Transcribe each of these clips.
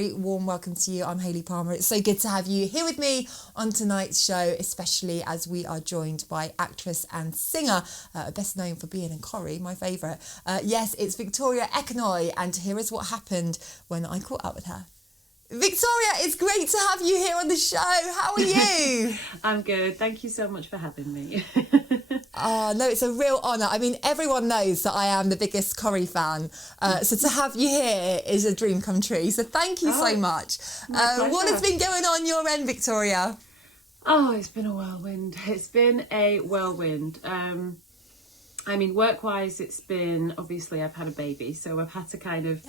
very warm welcome to you. I'm Hayley Palmer. It's so good to have you here with me on tonight's show, especially as we are joined by actress and singer, best known for being in Corrie, my favourite. Yes, it's Victoria Ekanoye, and here is what happened when I caught up with her. Victoria, it's great to have you here on the show. How are you? I'm good. Thank you so much for having me. Oh, no, it's a real honour. I mean, everyone knows that I am the biggest Corrie fan. So to have you here is a dream come true. So thank you so much. What has been going on your end, Victoria? Oh, it's been a whirlwind. It's been a whirlwind. I mean, work-wise, it's been, obviously, I've had a baby, so I've had to kind of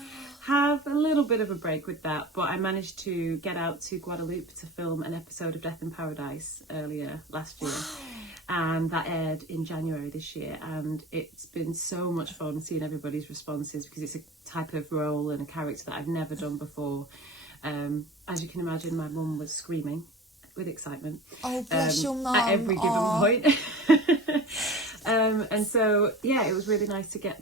have a little bit of a break with that, but I managed to get out to Guadeloupe to film an episode of Death in Paradise earlier last year, and that aired in January this year, and it's been so much fun seeing everybody's responses because it's a type of role and a character that I've never done before. As you can imagine, my mum was screaming with excitement. Oh, bless your mum. At every given point. And so, yeah, it was really nice to get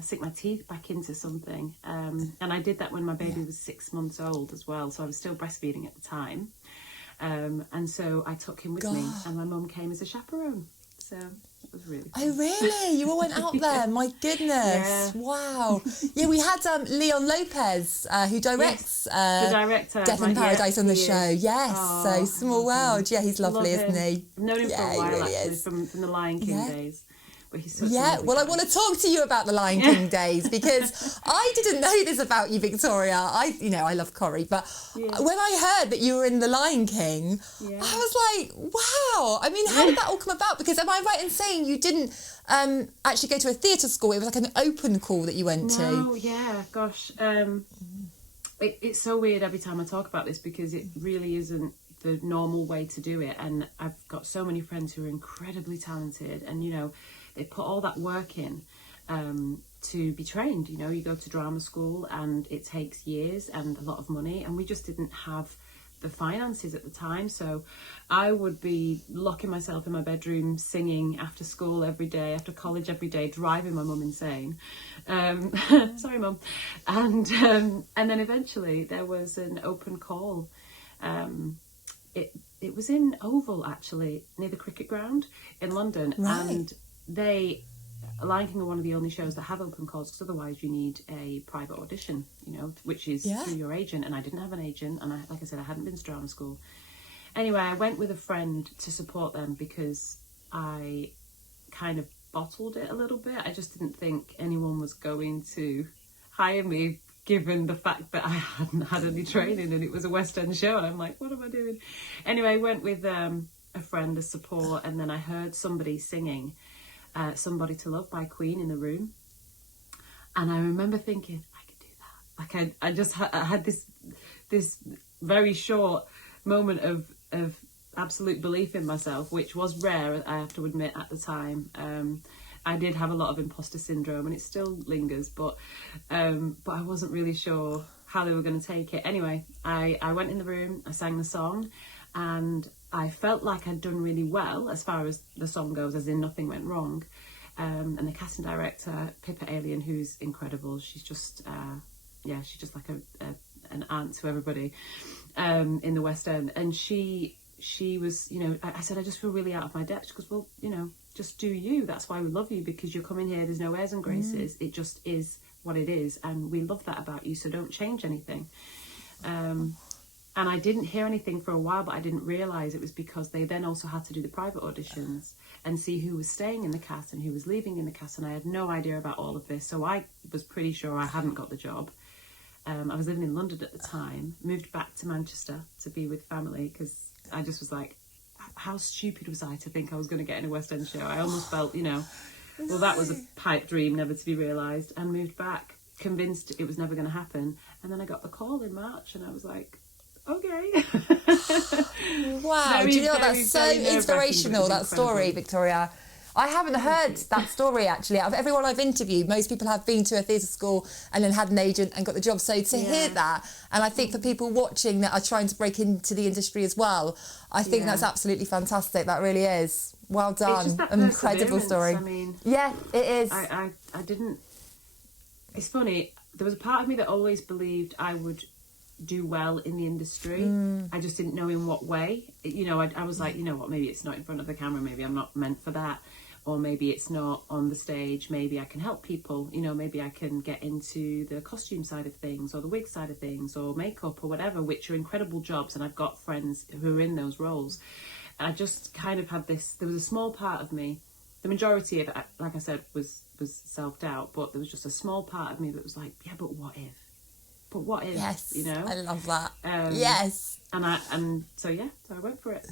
sink my teeth back into something. And I did that when my baby was 6 months old as well. So I was still breastfeeding at the time. And so I took him with me, and my mum came as a chaperone. So it was really fun. Oh, really? You all went out there? My goodness. Yeah. Wow. Yeah, we had Leon Lopez, who directs the director, Death in Paradise on the show. Yes. So small world. Yeah, he's lovely, isn't he? I've known him for a while, really actually, from the Lion King days. But he's such a lovely well, guy. I want to talk to you about the Lion King days because I didn't know this about you, Victoria. I love Corrie, but when I heard that you were in the Lion King, I was like, wow. I mean, how did that all come about? Because am I right in saying you didn't actually go to a theatre school? It was like an open call that you went to. No, yeah, gosh. It's so weird every time I talk about this because it really isn't the normal way to do it. And I've got so many friends who are incredibly talented and, they put all that work in to be trained. You go to drama school and it takes years and a lot of money, and we just didn't have the finances at the time. So I would be locking myself in my bedroom singing after school every day, after college every day, driving my mum insane. Sorry, mum. And then eventually there was an open call. It was in Oval, actually, near the cricket ground in London. Right. And Lion King are one of the only shows that have open calls, because otherwise you need a private audition, which is through your agent. And I didn't have an agent, and like I said, I hadn't been to drama school. Anyway, I went with a friend to support them because I kind of bottled it a little bit. I just didn't think anyone was going to hire me, given the fact that I hadn't had any training and it was a West End show. And I'm like, what am I doing? Anyway, I went with a friend as support, and then I heard somebody singing Somebody to Love by Queen in the room. And I remember thinking, I could do that. Like I just had this very short moment of absolute belief in myself, which was rare, I have to admit, at the time. I did have a lot of imposter syndrome, and it still lingers, but I wasn't really sure how they were going to take it. Anyway, I went in the room, I sang the song, and I felt like I'd done really well as far as the song goes, as in nothing went wrong. And the casting director, Pippa Alien, who's incredible, she's just like an aunt to everybody in the West End. And she was, I said, I just feel really out of my depth. She goes, well, just do you. That's why we love you, because you're coming here. There's no airs and graces. It just is what it is. And we love that about you. So don't change anything. And I didn't hear anything for a while, but I didn't realise it was because they then also had to do the private auditions and see who was staying in the cast and who was leaving in the cast. And I had no idea about all of this. So I was pretty sure I hadn't got the job. I was living in London at the time, moved back to Manchester to be with family, because I just was like, how stupid was I to think I was going to get in a West End show? I almost felt, well, that was a pipe dream never to be realised, and moved back, convinced it was never going to happen. And then I got the call in March, and I was like, okay. Wow. Do you know what? That's so inspirational, that story, Victoria. I haven't heard that story, actually. Out of everyone I've interviewed, most people have been to a theatre school and then had an agent and got the job. So to hear that, and I think for people watching that are trying to break into the industry as well, I think that's absolutely fantastic. That really is. Well done. It's just that incredible story. I mean, yeah, it is. I didn't... It's funny. There was a part of me that always believed I would do well in the industry. I just didn't know in what way. I was like, you know what, maybe it's not in front of the camera, maybe I'm not meant for that, or maybe it's not on the stage, maybe I can help people, maybe I can get into the costume side of things, or the wig side of things, or makeup, or whatever, which are incredible jobs, and I've got friends who are in those roles. I just kind of had this, there was a small part of me, the majority of it, like I said, was self-doubt, but there was just a small part of me that was like, yeah, but what if? But what if? Yes, I love that. Yes. So I went for it.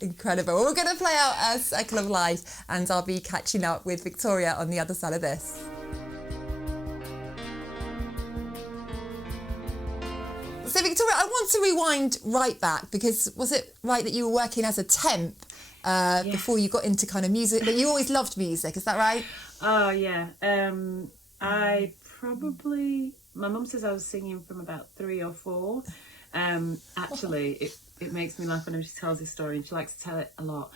Incredible. Well, we're going to play out a Circle of Life, and I'll be catching up with Victoria on the other side of this. So Victoria, I want to rewind right back, because was it right that you were working as a temp before you got into kind of music, but you always loved music, is that right? Oh yeah. My mum says I was singing from about 3 or 4. Actually, it makes me laugh whenever she tells this story, and she likes to tell it a lot.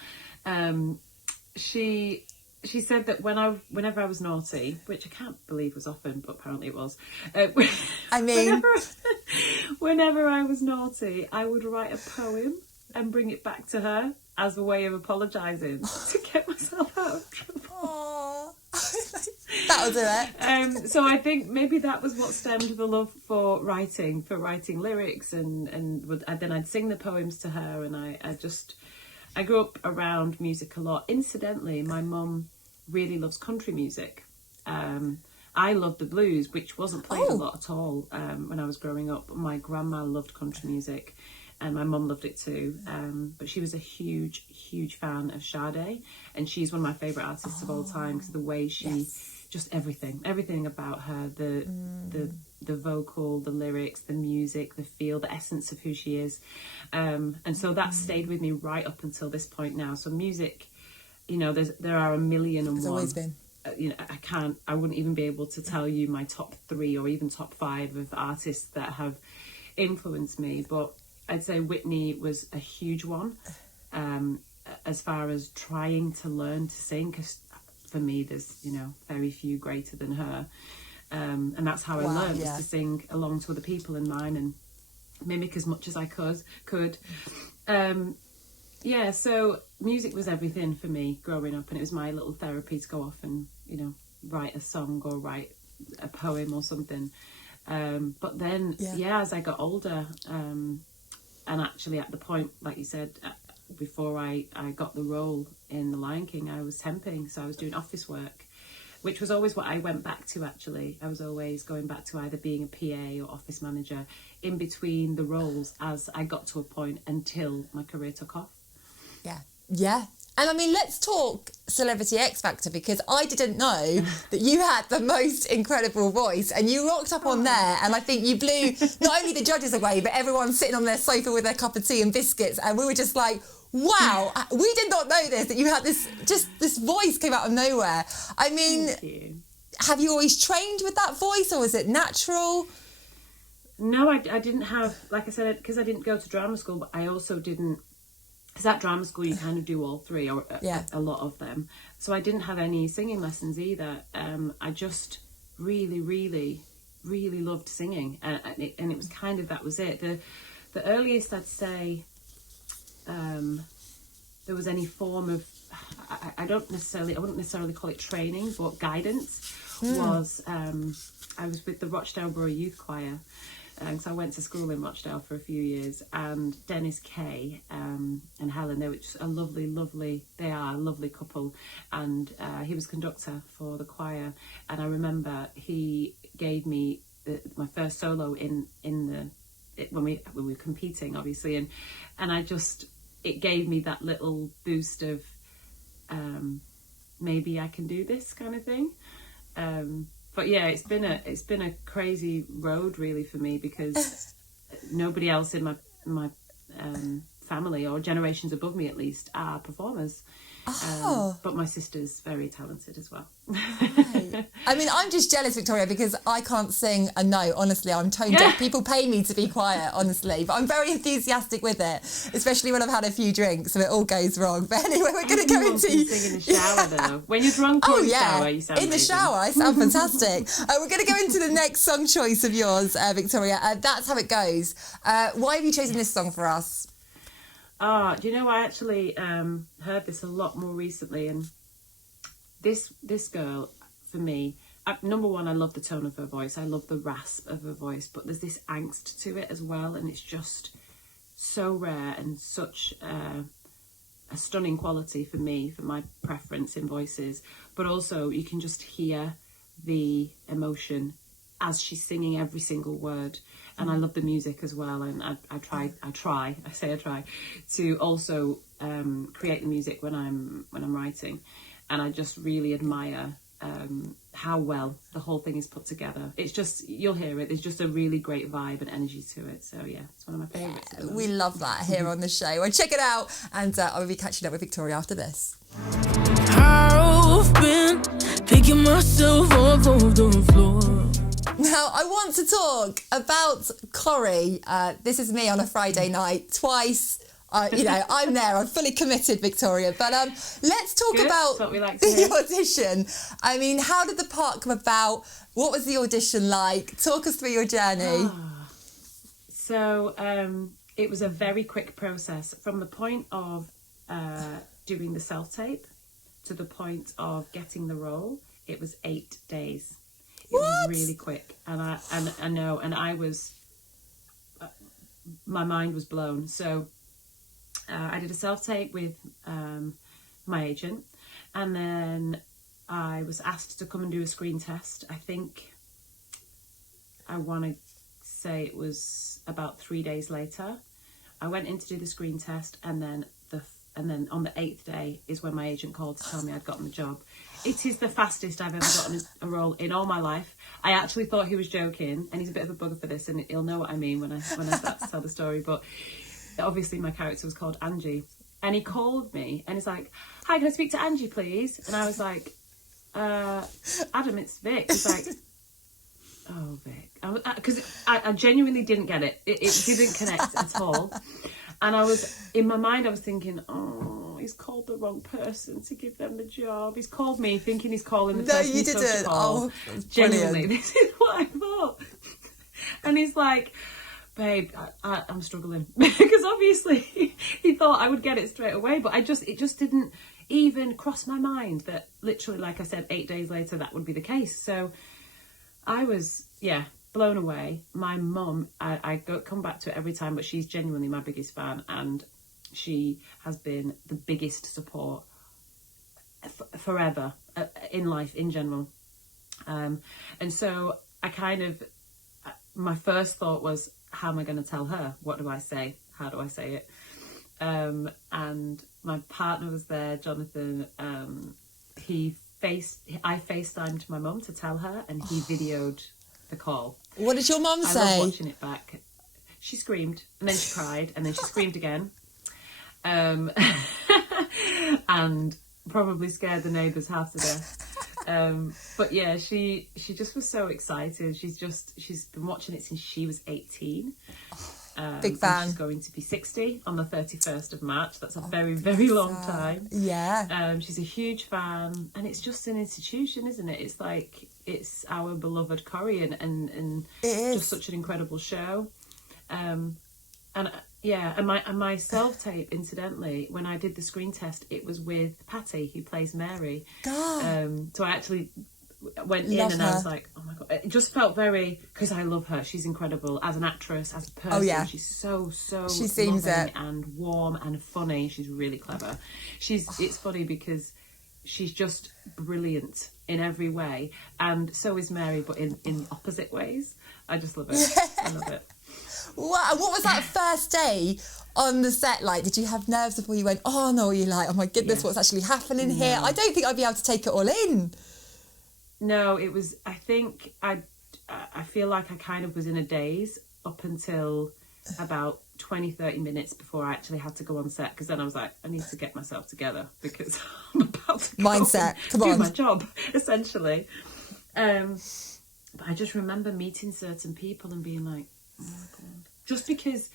She said that whenever I was naughty, which I can't believe was often, but apparently it was. Whenever I was naughty, I would write a poem and bring it back to her as a way of apologising to get myself out of trouble. That'll do it. So I think maybe that was what stemmed the love for writing lyrics, and then I'd sing the poems to her, and I grew up around music a lot. Incidentally, my mum really loves country music. I loved the blues, which wasn't played a lot at all when I was growing up. My grandma loved country music, and my mum loved it too. But she was a huge, huge fan of Sade, and she's one of my favourite artists of all time, because the way she, just everything about her, the vocal, the lyrics, the music, the feel, the essence of who she is. And so that stayed with me right up until this point now. So music, there are a million and one. It's always been. I wouldn't even be able to tell you my top 3 or even top 5 of artists that have influenced me, but I'd say Whitney was a huge one, as far as trying to learn to sing, because for me there's very few greater than her, and that's how I learned, was to sing along to other people in mine and mimic as much as I could. So music was everything for me growing up, and it was my little therapy to go off and write a song or write a poem or something. But then as I got older, and actually at the point, like you said, before I got the role in The Lion King, I was temping, so I was doing office work, which was always what I went back to. Actually, I was always going back to either being a PA or office manager in between the roles as I got to a point until my career took off. Yeah. And I mean, let's talk Celebrity X Factor, because I didn't know that you had the most incredible voice, and you rocked up on there, and I think you blew not only the judges away, but everyone sitting on their sofa with their cup of tea and biscuits, and we were just like, wow, we did not know that you had this voice came out of nowhere. I mean, have you always trained with that voice, or was it natural? No, I didn't have, like I said, because I didn't go to drama school, but I also didn't, because at drama school you kind of do all 3, or a lot of them. So I didn't have any singing lessons either. I just really, really, really loved singing, and it was kind of, that was it. The earliest I'd say there was any form of, I wouldn't necessarily call it training, but guidance was, I was with the Rochdale Borough Youth Choir. So I went to school in Rochdale for a few years, and Dennis Kay and Helen, they were just a lovely couple, and he was conductor for the choir, and I remember he gave me my first solo when we were competing, obviously, and it gave me that little boost of maybe I can do this kind of thing. But yeah, it's been a crazy road really for me, because nobody else in my family, or generations above me at least, are performers. But my sister's very talented as well. Right. I mean, I'm just jealous, Victoria, because I can't sing a note. Honestly, I'm tone deaf. People pay me to be quiet, honestly, but I'm very enthusiastic with it, especially when I've had a few drinks, so it all goes wrong. But anyway, we're going to go into... sing in the shower, though. When you're drunk or in the shower, you sound in the amazing. shower, I sound fantastic. We're going to go into the next song choice of yours, Victoria. That's How It Goes. Why have you chosen this song for us? Do you know, I actually heard this a lot more recently, and this girl, for me, number one, I love the tone of her voice. I love the rasp of her voice, but there's this angst to it as well, and it's just so rare and such a stunning quality for me, for my preference in voices. But also, you can just hear the emotion as she's singing every single word. And I love the music as well, and I try to also create the music when I'm writing, and I just really admire how well the whole thing is put together. It's just, you'll hear it, there's just a really great vibe and energy to it. So yeah, it's one of my favourites. Yeah, we love that here on the show. Well, check it out, and I will be catching up with Victoria after this. I've been picking myself up off the floor. Now, I want to talk about Corrie. This is me on a Friday night, twice. I'm there. I'm fully committed, Victoria. But let's talk about the audition. I mean, how did the part come about? What was the audition like? Talk us through your journey. So it was a very quick process. From the point of doing the self-tape to the point of getting the role, it was 8 days. It was really quick, and I know, and I was, my mind was blown. So I did a self-tape with my agent, and then I was asked to come and do a screen test. I think I want to say it was about 3 days later. I went in to do the screen test, and then on the 8th day is when my agent called to tell me I'd gotten the job. It is the fastest I've ever gotten a role in all my life. I actually thought he was joking, and he's a bit of a bugger for this, and he'll know what I mean when I start to tell the story. But obviously my character was called Angie, and he called me, and he's like, "Hi, can I speak to Angie, please?" And I was like, "Adam, it's Vic." He's like, "Oh, Vic," because I genuinely didn't get it. It didn't connect at all. And I was, in my mind, I was thinking, oh, he's called the wrong person to give them the job. He's called me thinking he's calling the person he's supposed to call. Oh, genuinely, this is what I thought. And he's like, "Babe, I'm struggling." Because obviously he thought I would get it straight away, but it just didn't even cross my mind that literally, like I said, 8 days later, that would be the case. So I was, blown away. My mum, I come back to it every time, but she's genuinely my biggest fan, and she has been the biggest support forever in life in general. And so I my first thought was, how am I going to tell her? What do I say? How do I say it? And my partner was there, Jonathan. I FaceTimed my mum to tell her, and he videoed the call. What did your mum say? I love watching it back. She screamed, and then she cried, and then she screamed again. And probably scared the neighbours half to death. But yeah, she just was so excited. She's been watching it since she was 18. Big fan. She's going to be 60 on the 31st of March. That's a very, very long time. Yeah. She's a huge fan, and it's just an institution, isn't it? It's like, it's our beloved Corrie, and just such an incredible show. And my self-tape, incidentally, when I did the screen test, it was with Patty, who plays Mary. God. So I actually went in, and I was like, oh my God. It just felt very, because I love her. She's incredible as an actress, as a person. Oh, yeah. She's so she seems loving it. and warm and funny. She's really clever. It's funny because she's just brilliant in every way, and so is Mary, but in opposite ways. I just love it. I love it. Wow. What was that first day on the set like? Did you have nerves before you went, oh no, you're like, oh my goodness, what's actually happening here? I don't think I'd be able to take it all in. No, it was, I think I feel like I kind of was in a daze up until about 20-30 minutes before I actually had to go on set, because then I was like, I need to get myself together because I'm about to mindset. Come do on, my job essentially. But I just remember meeting certain people and being like, oh my God. Just because,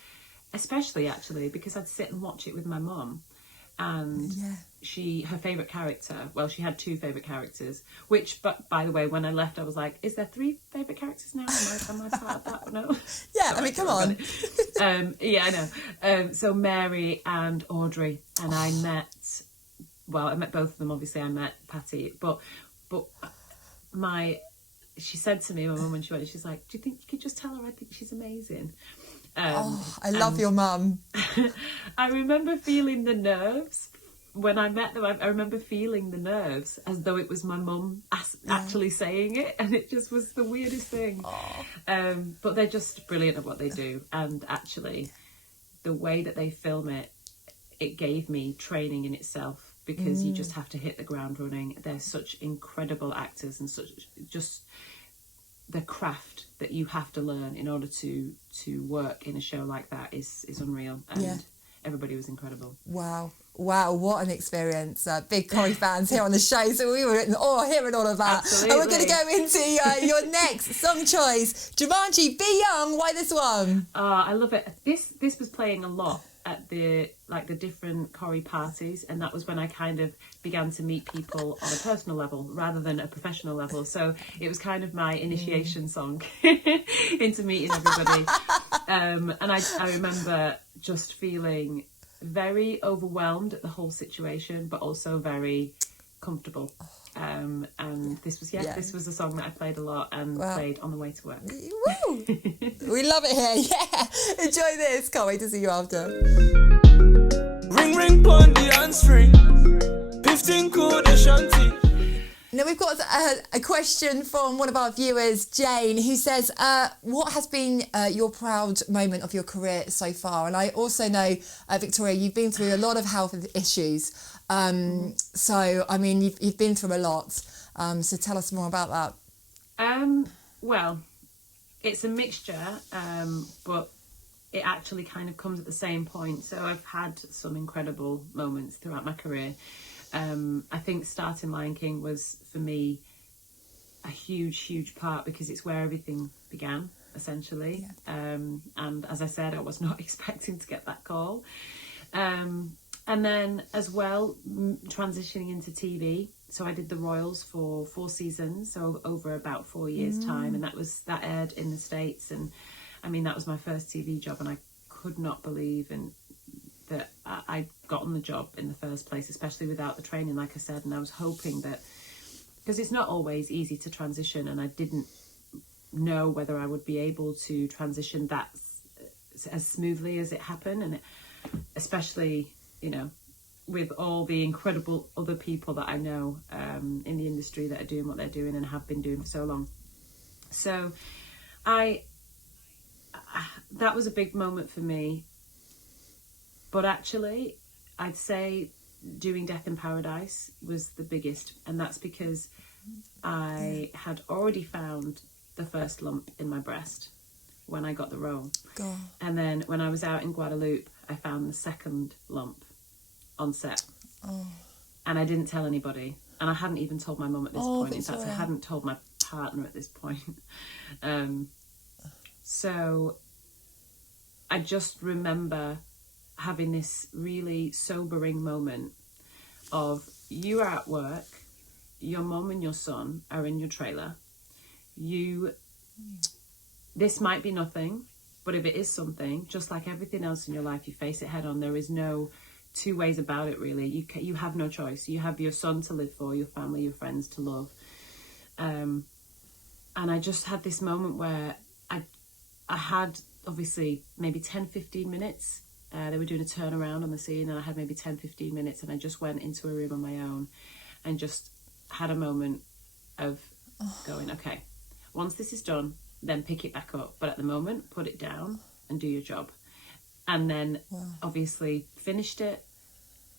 especially actually because I'd sit and watch it with my mum, and her favourite character, well, she had 2 favourite characters, which, but by the way, when I left, I was like, is there 3 favourite characters now? Am I part of that? No. Yeah, I mean, come on. Yeah, I know. So Mary and Audrey, and I met both of them, obviously. I met Patty, but she said to me, my mum, when she went, she's like, do you think you could just tell her I think she's amazing? I love your mum. I remember feeling the nerves when I met them. I remember feeling the nerves as though it was my mum actually saying it, and it just was the weirdest thing. But they're just brilliant at what they do, and actually the way that they film it gave me training in itself, because you just have to hit the ground running. They're such incredible actors, and such just the craft that you have to learn in order to work in a show like that is unreal, and everybody was incredible. Wow, what an experience. Big Corrie fans here on the show, so we were hearing all of that. Absolutely. And we're going to go into your next song choice, Jumanji, Be Young. Why this one? I love it. This was playing a lot at the different Corrie parties, and that was when I kind of began to meet people on a personal level rather than a professional level. So it was kind of my initiation song into meeting everybody. And I remember just feeling very overwhelmed at the whole situation, but also very comfortable. And this was a song that I played a lot and played on the way to work. Woo! We love it here. Yeah, enjoy this. Can't wait to see you after. Ring ring pon the answering. 15 code shanty. Now we've got a question from one of our viewers, Jane, who says, what has been your proud moment of your career so far? And I also know, Victoria, you've been through a lot of health issues. So, I mean, you've been through a lot. So tell us more about that. Well, it's a mixture, but it actually kind of comes at the same point. So I've had some incredible moments throughout my career. I think starting Lion King was, for me, a huge part, because it's where everything began, essentially. And as I said, I was not expecting to get that call. And then as well, transitioning into TV. So I did The Royals for 4 seasons, so over about 4 years' time, and that aired in the States. And I mean, that was my first TV job, and I could not believe that I'd gotten the job in the first place, especially without the training, like I said. And I was hoping that, because it's not always easy to transition, and I didn't know whether I would be able to transition that as smoothly as it happened, and especially, with all the incredible other people that I know in the industry that are doing what they're doing and have been doing for so long. So that was a big moment for me. But actually, I'd say doing Death in Paradise was the biggest, and that's because I had already found the first lump in my breast when I got the role. God. And then when I was out in Guadeloupe, I found the second lump on set. And I didn't tell anybody, and I hadn't even told my mum at this point. In fact, I hadn't told my partner at this point. So I just remember having this really sobering moment of, you are at work, your mum and your son are in your trailer, this might be nothing, but if it is something, just like everything else in your life, you face it head on. There is no 2 ways about it, really. You have no choice. You have your son to live for, your family, your friends to love. And I just had this moment where I had, obviously, maybe 10-15 minutes. They were doing a turnaround on the scene, and I had maybe 10-15 minutes, and I just went into a room on my own and just had a moment of going, okay, once this is done, then pick it back up. But at the moment, put it down and do your job. And then obviously finished it.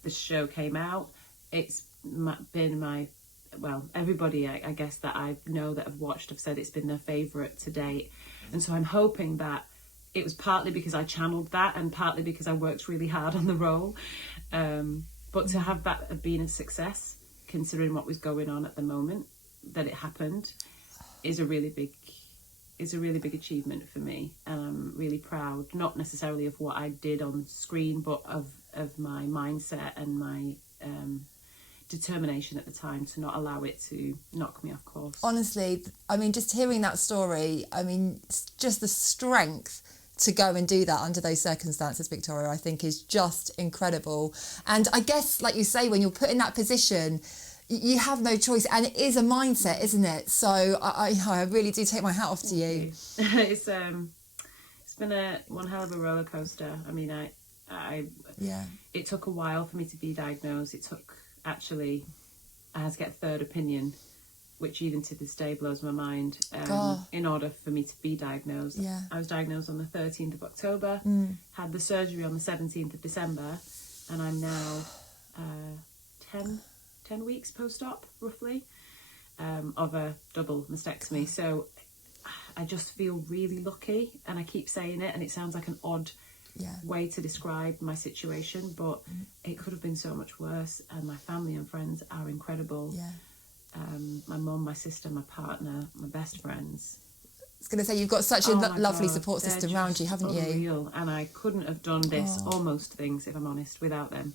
The show came out. It's been everybody, I guess, that I know that have watched have said it's been their favourite to date. And so I'm hoping that it was partly because I channeled that and partly because I worked really hard on the role. But to have that being a success, considering what was going on at the moment that it happened, is a really big achievement for me. And I'm really proud, not necessarily of what I did on screen, but of my mindset and my determination at the time to not allow it to knock me off course. Honestly, I mean, just hearing that story, I mean, just the strength to go and do that under those circumstances, Victoria, I think is just incredible. And I guess, like you say, when you're put in that position, you have no choice, and it is a mindset, isn't it? So I really do take my hat off to you. It's been one hell of a roller coaster. I mean, it took a while for me to be diagnosed. It took, actually, I had to get a third opinion, which even to this day blows my mind, in order for me to be diagnosed. Yeah. I was diagnosed on the 13th of October, had the surgery on the 17th of December, and I'm now 10 weeks post-op, roughly, of a double mastectomy. So I just feel really lucky, and I keep saying it, and it sounds like an odd way to describe my situation, but it could have been so much worse, and my family and friends are incredible. My mum, my sister, my partner, my best friends. I was going to say, you've got such a lovely support system around you, haven't you? Unreal. And I couldn't have done this almost things, if I'm honest, without them.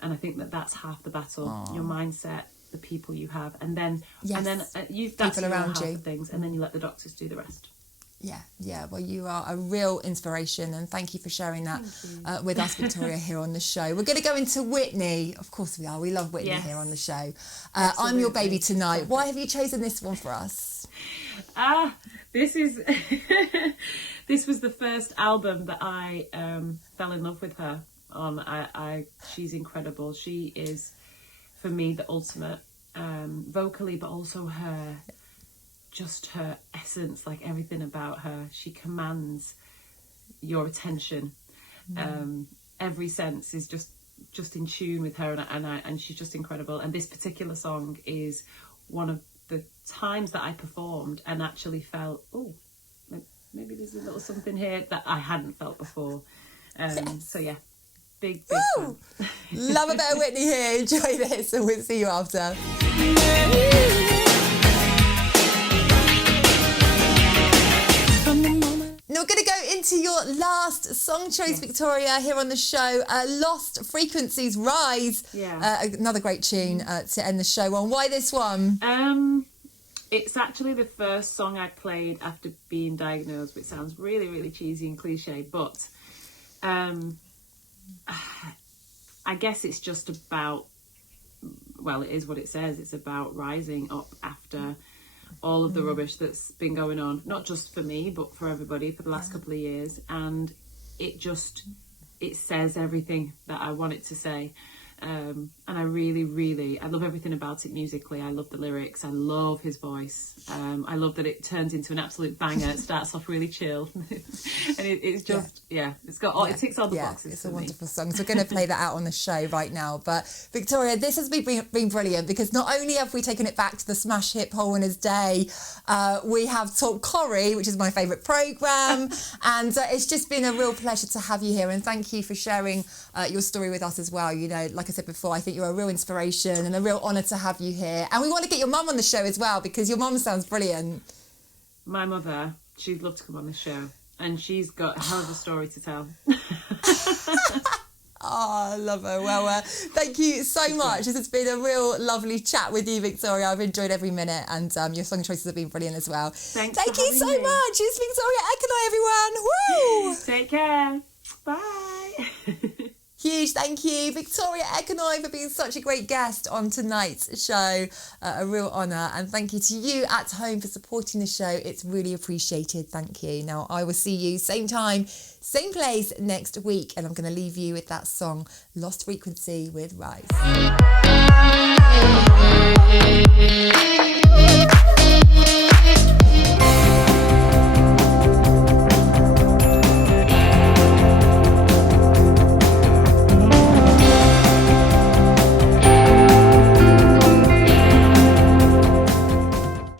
And I think that's half the battle. Your mindset, the people you have, and then that's people around you. Things, and then you let the doctors do the rest. Yeah. Well, you are a real inspiration, and thank you for sharing that with us, Victoria, here on the show. We're going to go into Whitney. Of course we are. We love Whitney here on the show. I'm Your Baby Tonight. Why have you chosen this one for us? This was the first album that I fell in love with her on. She's incredible. She is, for me, the ultimate vocally, but also her essence, like everything about her. She commands your attention. Every sense is just in tune with her, and she's just incredible. And this particular song is one of the times that I performed and actually felt, maybe there's a little something here that I hadn't felt before. So yeah, big fan. Love a bit of Whitney here. Enjoy this, and we'll see you after. Now we're going to go into your last song choice, Victoria, here on the show. Lost Frequencies Rise. Another great tune to end the show on. Why this one? It's actually the first song I played after being diagnosed, which sounds really, really cheesy and cliche, but I guess it's just about, well, it is what it says. It's about rising up after all of the rubbish that's been going on, not just for me, but for everybody for the last couple of years. And it says everything that I want it to say. And I really, I love everything about it musically. I love the lyrics. I love his voice. I love that it turns into an absolute banger. It starts off really chill. And it's just, it's got it ticks all the boxes. It's a wonderful song. So we're going to play that out on the show right now. But Victoria, this has been brilliant, because not only have we taken it back to the smash hit Whole Winner's Day, we have Talk Corrie, which is my favourite programme. And it's just been a real pleasure to have you here. And thank you for sharing your story with us as well. You know, like I said before, I think you're a real inspiration and a real honour to have you here. And we want to get your mum on the show as well, because your mum sounds brilliant. My mother, she'd love to come on the show, and she's got a hell of a story to tell. I love her. Well, thank you so much. This has been a real lovely chat with you, Victoria. I've enjoyed every minute, and your song choices have been brilliant as well. Thank you so much. It's Victoria Ekanoye, everyone. Woo! Take care. Bye. Huge thank you, Victoria Ekanoye, for being such a great guest on tonight's show. A real honour. And thank you to you at home for supporting the show. It's really appreciated. Thank you. Now, I will see you same time, same place next week. And I'm going to leave you with that song, Lost Frequency with Rise.